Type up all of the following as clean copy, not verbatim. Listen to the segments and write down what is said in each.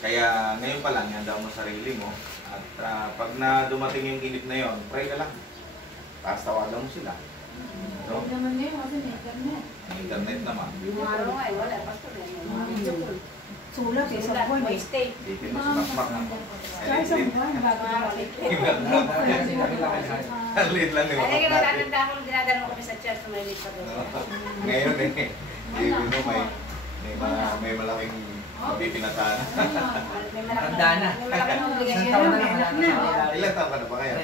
Kaya ngayon pa lang, handa mo sarili mo. At pag na dumating yung init na yon, pray ka lang. Tapos tawagan mo sila. So, Huwag naman ngayon kasi may internet. ang internet naman. Yung araw nga, wala. Pastor, Sulat eh, sa buwan eh. Dito mo si Makmak. Kaya sa buwan, bago Ang liit lang ni Ay, Makmak wala natin. nang dahil dinadala ko kami sa church, may sa doon. Ngayon eh, dito mo may malaking mabipinataan. May malaking Tanda na. may malaking obligasyon. Isang taon na lang, wala na. Ilan taon ka na ba kaya?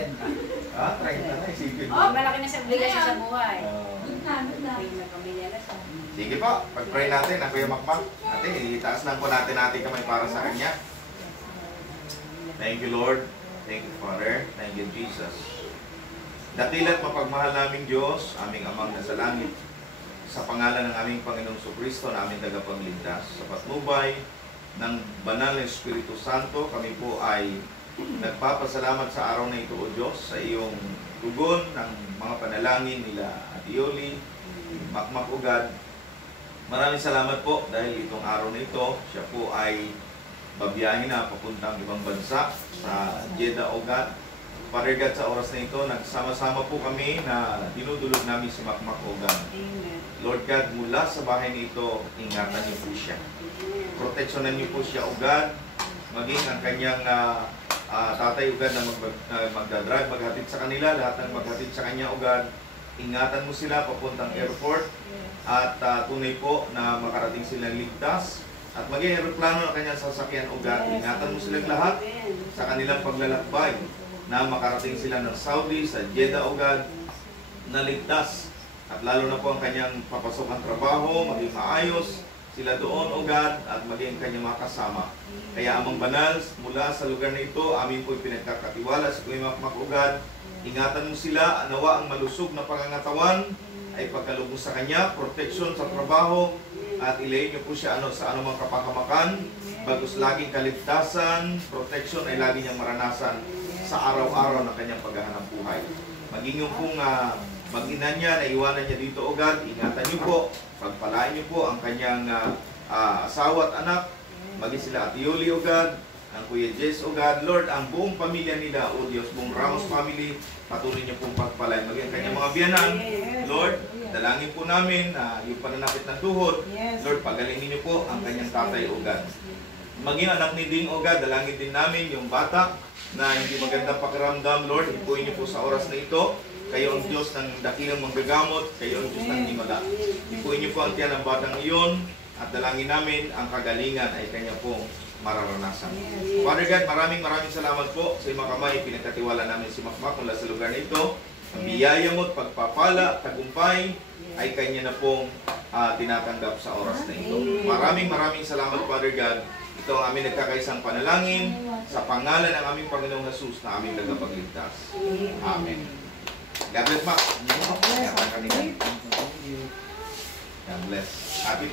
Ha? 30 na, isipin mo. Oh, malaki na sa obligasyon sa buhay. na. May pamilya na siya. Sige po, pag-pray natin, ang Kuya Makmak. Ate, itaas lang po natin kamay para sa Kanya. Thank you, Lord. Thank you, Father. Thank you, Jesus. Dakila't mapagmahal naming Diyos, aming Amang nasa langit, sa pangalan ng aming Panginoong Jesucristo na aming tagapagligtas. Sa patnubay ng banal na Espiritu Santo, kami po ay nagpapasalamat sa araw na ito, O Diyos, sa iyong tugon ng mga panalangin nila at Yoli, Makmak Ugad. Maraming salamat po dahil itong araw na ito, siya po ay babiyahin na papuntang ibang bansa sa Jeddah Ugad. Father God, sa oras na ito, nagsama-sama po kami na dinudulog namin si Makmak Ugad. Lord God, mula sa bahay nito, ingatan niyo po siya. Proteksyonan niyo po siya Ugad, maging ang kanyang tatay Ugad na magdadrive, maghatid sa kanila, lahat ng maghatid sa kanya Ugad. Ingatan mo sila papuntang airport at tunay po na makarating sila ligtas at maging aeroplano ang kanyang sasakyan Ugad. Ingatan mo silang lahat sa kanilang paglalakbay na makarating sila ng Saudi, sa Jeddah Ugad, na ligtas. At lalo na po ang kanyang papasokang trabaho, maging maayos sila doon Ugad at maging kanyang mga kasama. Kaya Amang Banal, mula sa lugar na ito, amin po pinagkakatiwala sa Kuya Makmak Ugad. Ingatan mo sila, nawa ang malusog na pangangatawan ay pagkalugos sa kanya, protection sa trabaho, at ilayin niyo po siya sa anumang kapakamakan, bagos laging kaligtasan, protection ay lagi niyang maranasan sa araw-araw ng kanyang paghahanap buhay. Maging yung pong mag-ina niya, naiwanan niya dito Ugad, ingatan niyo po, pagpalain niyo po ang kanyang asawa at anak, maging sila at Yoli Ugad, ang Kuya Jess Ugad, Lord, ang buong pamilya nila, O Diyos, buong Ramos family, patuloy niyo pong pagpalain. Maging ang kanyang mga biyanan, Lord, dalangin po namin yung pananakit ng tuhod, Lord, pagalingin niyo po ang kanyang tatay Ugad. Maging anak ni Ding Ugad, dalangin din namin yung bata na hindi magandang pakiramdam, Lord, hipuin niyo po sa oras na ito. Kayo ang Diyos ng dakilang manggagamot, kayo ang Diyos ng himala. Hipuin niyo po ang tiyan ng batang iyon at dalangin namin ang kagalingan ay kanya pong mararanasan. Father God, maraming salamat po sa iyong kamay. Pinagkatiwala namin si Makmak mula sa lugar na ito. Ang biyaya mo at pagpapala, tagumpay ay kanya na pong tinatanggap sa oras na ito. Maraming salamat, Father God. Ito ang aming nagkakaisang panalangin sa pangalan ng aming Panginoong Jesus na aming tagapagligtas. Amen. God bless, Mak. God bless. Happy